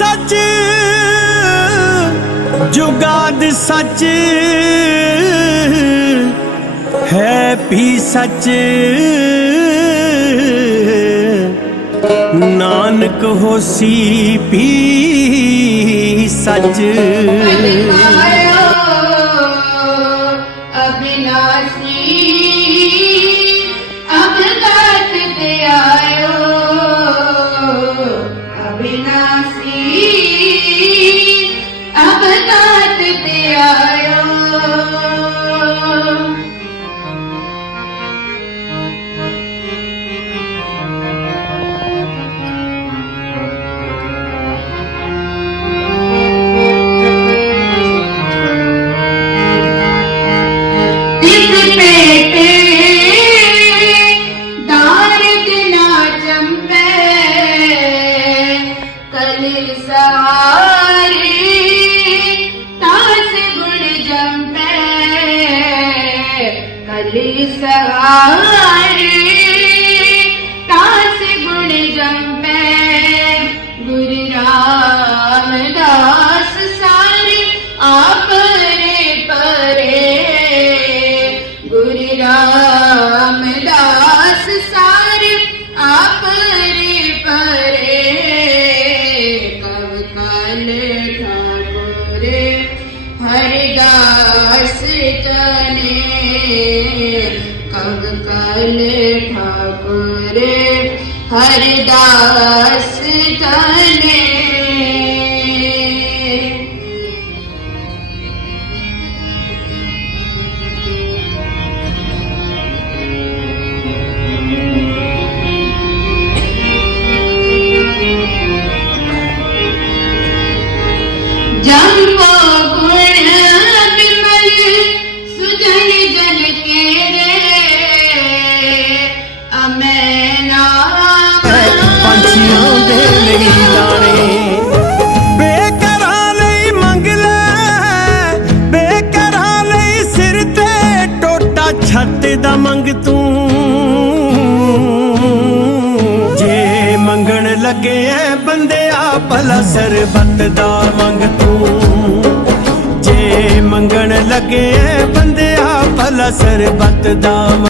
ਸੱਚ ਜੁਗਾਦ ਸੱਚ ਹੈ ਵੀ ਸੱਚ। ਨਾਨਕ ਹੋਸੀ ਵੀ ਸੱਚ। अविनाशी ਕਲਿ ਸਹਾਰੇ ਤਾਸ ਗੁਣ ਜੰਪੈ। ਕਲਿ ਸਹਾਰੇ ਤਾਸ ਗੁਣ ਜੰਪੈ। ਗੁਰੂ ਰਾਮਦਾਸ ਸਾਰੇ हर दास तने कंकल ठाकुर हर दास तने जन्म ਮੈਂ ਨਾਰਾ ਪੰਛੀਆਂ ਦੇ ਲਈ ਦਾਣੇ ਬੇਕਰਾਂ ਲਈ ਮੰਗ ਲੈ ਬੇਕਰਾਂ ਲਈ ਸਿਰ ਤੇ ਟੋਟਾ ਛੱਤ ਦਾ ਮੰਗ ਤੂੰ ਜੇ ਮੰਗਣ ਲੱਗੇ ਐ ਬੰਦਿਆ ਭਲਾ ਸਰਬਤ ਦਾ ਮੰਗ ਤੂੰ ਜੇ ਮੰਗਣ ਲੱਗੇ ਐ ਬੰਦਿਆ ਭਲਾ ਸਰਬਤ ਦਾ